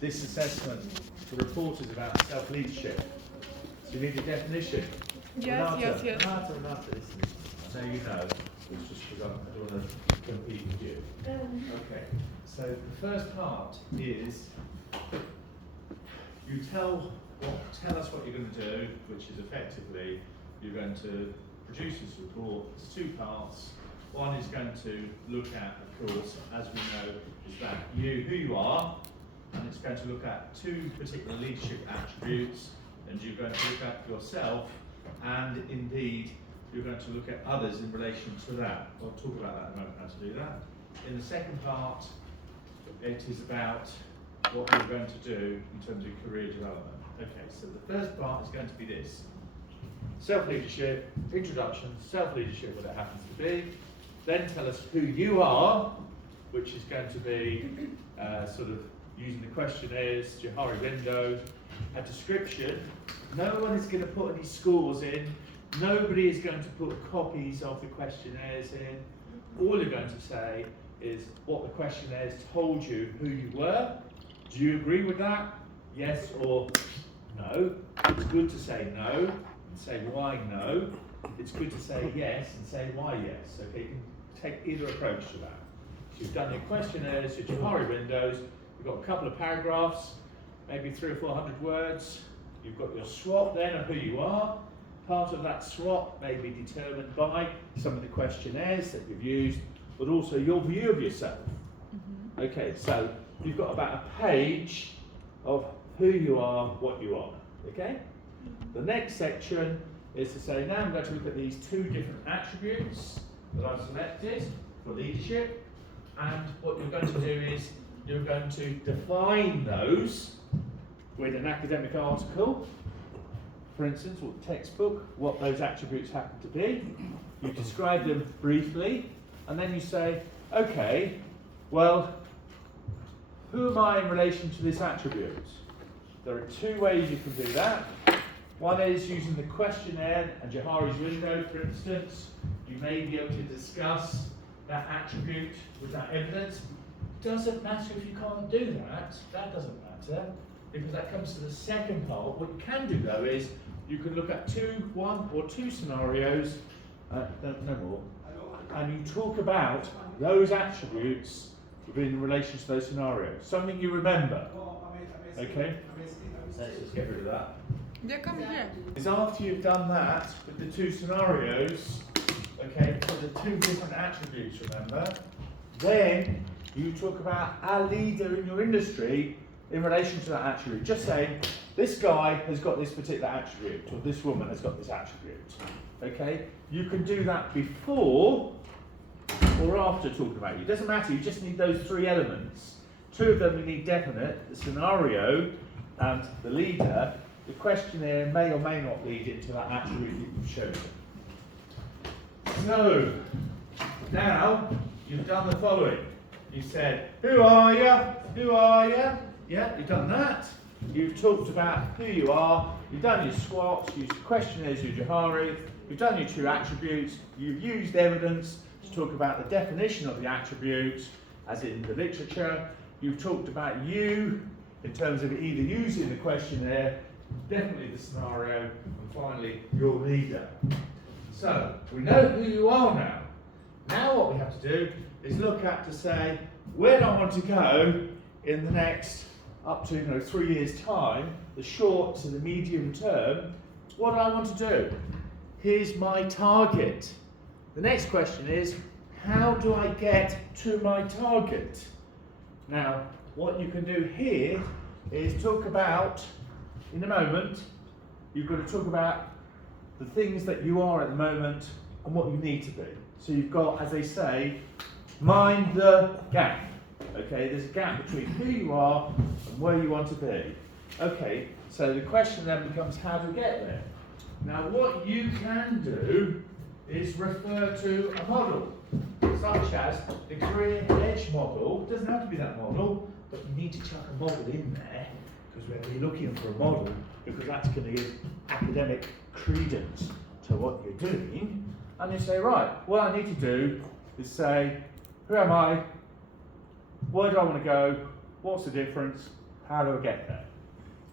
this assessment, the report is about self-leadership. So you need a definition. Yes. Renata, listen. I know you know. It's just because I don't want to compete with you. Okay. So the first part is you tell us what you're going to do, which is effectively you're going to produce this report. There's two parts. One is going to look at, of course, as we know, is that who you are, and it's going to look at two particular leadership attributes, and you're going to look at yourself, and indeed you're going to look at others in relation to that. I'll talk about that in a moment, how to do that. In the second part, it is about what you're going to do in terms of career development. Okay, so the first part is going to be this. Self-leadership, introduction, self-leadership, what it happens to be. Then tell us who you are, which is going to be sort of using the questionnaires, Johari window, a description. No one is going to put any scores in. Nobody is going to put copies of the questionnaires in. All you're going to say is what the questionnaires told you who you were. Do you agree with that? Yes or no? It's good to say no and say why no. It's good to say yes and say why yes. Okay, you can take either approach to that. So you've done your questionnaires, your Johari windows, you've got a couple of paragraphs, maybe 300 or 400 words. You've got your SWOT then of who you are. Part of that SWOT may be determined by some of the questionnaires that you've used, but also your view of yourself. Okay, so you've got about a page of who you are, what you are. Okay? The next section is to say, now I'm going to look at these two different attributes that I've selected for leadership, and what you're going to do is you're going to define those with an academic article, for instance, or textbook, what those attributes happen to be. You describe them briefly, and then you say, okay, well, who am I in relation to this attribute? There are two ways you can do that. One is using the questionnaire and Johari's window, for instance. You may be able to discuss that attribute with that evidence. Doesn't matter if you can't do that. That doesn't matter, because that comes to the second part. What you can do though is you can look at one or two scenarios, no more, and you talk about those attributes in relation to those scenarios. Something you remember. Okay? Let's just get rid of that. Yeah, come here. Is after you've done that with the two scenarios, okay, for the two different attributes, remember, then you talk about a leader in your industry in relation to that attribute. Just saying, this guy has got this particular attribute, or this woman has got this attribute. Okay? You can do that before or after talking about you. It doesn't matter, you just need those three elements. Two of them you need definite, the scenario and the leader. The questionnaire may or may not lead into that attribute that you've chosen. So, now you've done the following. You said, who are you? Who are you? Yeah, you've done that. You've talked about who you are. You've done your SWOT, used your questionnaires, your Johari. You've done your two attributes. You've used evidence to talk about the definition of the attributes, as in the literature. You've talked about you in terms of either using the questionnaire, definitely the scenario, and finally your leader. So we know who you are now. Now what we have to do is look at to say, where do I want to go in the next up to 3 years' time, the short to the medium term. What do I want to do? Here's my target. The next question is, how do I get to my target? Now, what you can do here is talk about, in a moment, you've got to talk about the things that you are at the moment and what you need to be. So you've got, as they say, mind the gap. Okay, there's a gap between who you are and where you want to be. Okay, so the question then becomes, how do we get there? Now, what you can do is refer to a model, such as the career edge model. It doesn't have to be that model, but you need to chuck a model in there, because we're really looking for a model, because that's going to give academic credence to what you're doing. And you say, right, what I need to do is say, who am I? Where do I want to go? What's the difference? How do I get there?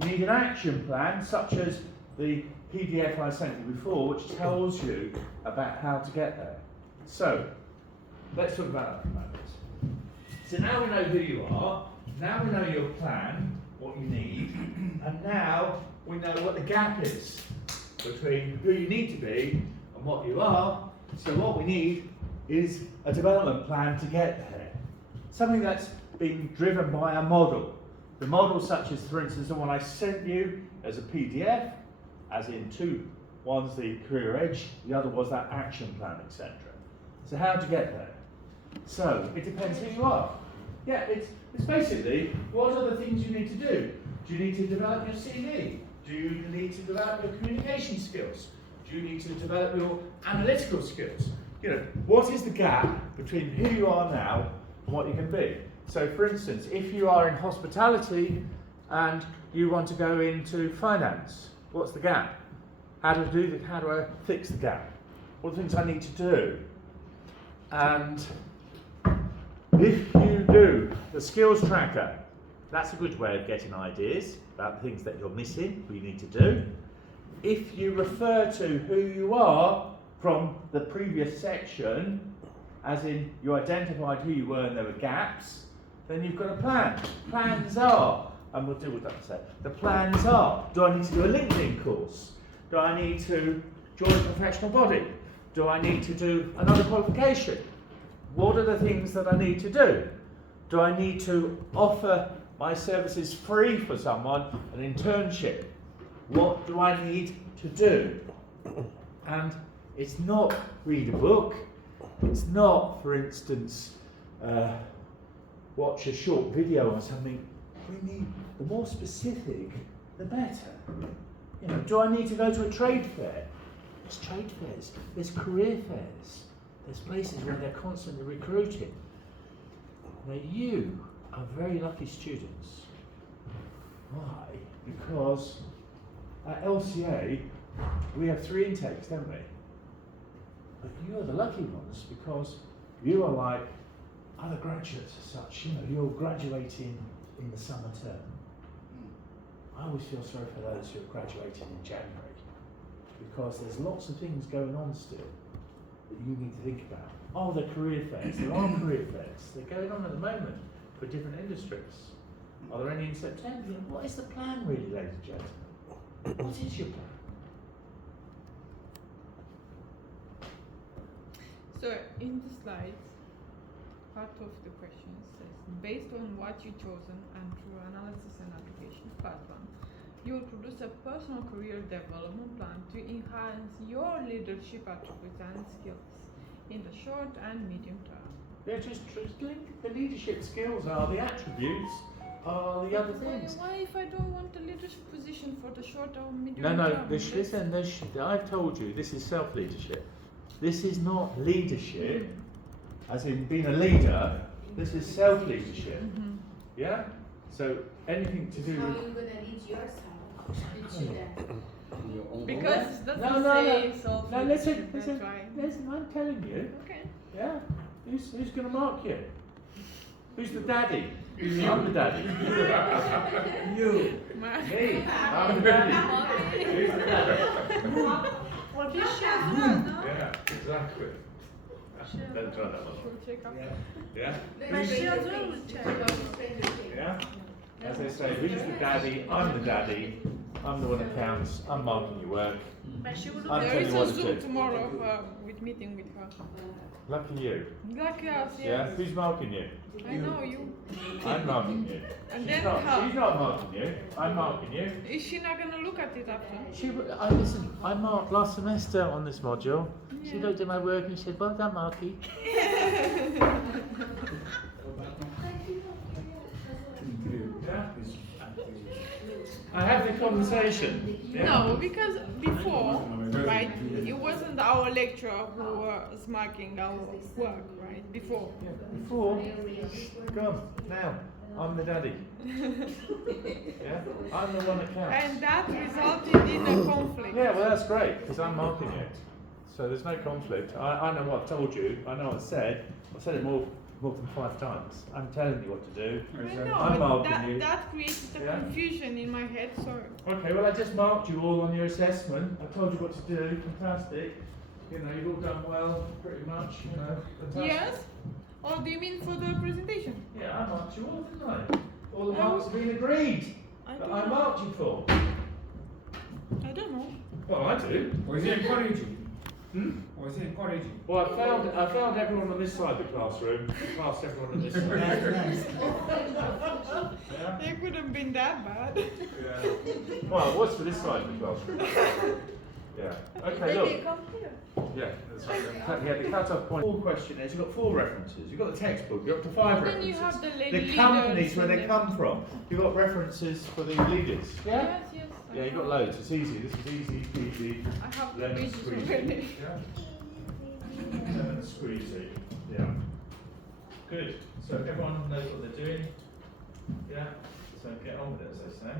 You need an action plan, such as the PDF I sent you before, which tells you about how to get there. So, let's talk about that for a moment. So now we know who you are, now we know your plan, what you need, and now we know what the gap is between who you need to be and what you are. So what we need is a development plan to get there. Something that's been driven by a model. The model such as, for instance, the one I sent you as a PDF, as in two. One's the career edge, the other was that action plan, etc. So how do you get there? So it depends who you are. Yeah, it's basically, what are the things you need to do? Do you need to develop your CV? Do you need to develop your communication skills? Do you need to develop your analytical skills? You know, what is the gap between who you are now and what you can be? So for instance, if you are in hospitality and you want to go into finance, what's the gap? How do I fix the gap? What are the things I need to do? And if you do the skills tracker, that's a good way of getting ideas about the things that you're missing, what you need to do. If you refer to who you are from the previous section, as in you identified who you were and there were gaps, then you've got a plan. Plans are, and we'll deal with that in a sec. The plans are, do I need to do a LinkedIn course? Do I need to join a professional body? Do I need to do another qualification? What are the things that I need to do? Do I need to offer my services free for someone, an internship? What do I need to do? And it's not read a book. It's not, for instance, watch a short video or something. We need, the more specific, the better. You know, do I need to go to a trade fair? There's trade fairs, there's career fairs, there's places where they're constantly recruiting. Now you are very lucky students. Why? Because at LCA we have 3 intakes, don't we? But you are the lucky ones because you are like other graduates as such. You know, you're graduating in the summer term. I always feel sorry for those who are graduating in January because there's lots of things going on still that you need to think about. Oh, the career fairs. There are career fairs. They're going on at the moment for different industries. Are there any in September? You know, what is the plan really, ladies and gentlemen? What is your plan? So in the slides, part of the question says, based on what you've chosen and through analysis and application, part 1, you will produce a personal career development plan to enhance your leadership attributes and skills in the short and medium term. They're just the leadership skills are the attributes, are the other things. Why if I don't want a leadership position for the short or medium No, term? listen, I've told you, this is self-leadership. This is not leadership, as in being a leader. This is self-leadership. Mm-hmm. Yeah? So anything to do How are with... you going to lead yourself? Because it doesn't No, say self-leadership, No, listen, that's why. I'm telling you. Okay. Yeah? Who's going to mark you? Who's the daddy? I'm the daddy. You. Me. I'm the daddy. Who's the daddy? Well, this shit as well, no? Yeah, exactly. Don't try that one. Should we check up? Yeah? My shields will check. Yeah? As I say, who's the daddy? I'm the daddy. I'm the one that counts. I'm marking your work. But she will I'm there telling is you what a to Zoom do. tomorrow with meeting with her. Lucky you. Lucky us, yes. Yeah? Who's marking you? I know you. I'm marking you. And She's then not, her. she's not marking you. I'm marking you. Is she not gonna look at it after? Listen, I marked last semester on this module. She Yeah. looked at my work and she said, well done, Marky. I have the conversation. Yeah? No, because before, right, it wasn't our lecturer who was marking our work, right? Before. Yeah, before, go on, now, I'm the daddy. Yeah, I'm the one that counts. And that resulted in a conflict. Yeah, well that's great, because I'm marking it. So there's no conflict. I know what I've told you, I know what I said. I've said it more more than 5 times. I'm telling you what to do. I Exactly. know, I'm but marking you. that created a Yeah. confusion in my head, sorry. Okay, well I just marked you all on your assessment. I told you what to do. Fantastic. You know, you've all done well, pretty much. You know, fantastic. Yes? Or do you mean for the presentation? Yeah, I marked you all, didn't I? All the I marks have been agreed. I That don't I know. marked you for. I don't know. Well, I do. Was he encouraging? Hmm? Was he encouraging? Well, I found everyone on this side of the classroom. I passed everyone on this side. Yeah. It could have been that bad. Yeah. Well, it was for this side of the classroom. Yeah. Okay, look. come here. Yeah, that's right. Yeah, the cut-off point. 4 questionnaires. You've got 4 references. You've got the textbook. You're up to 5 Then references. you have the The companies leaders where they and come from. You've got references for the leaders. Yeah. Yes, yes. I Yeah, you've got have. loads. It's easy. This is easy, peasy. I have the Lemon pages squeezy. already. Yeah. Lemon squeezy. Yeah. Good. So everyone knows what they're doing. Yeah. So get on with it, as they say.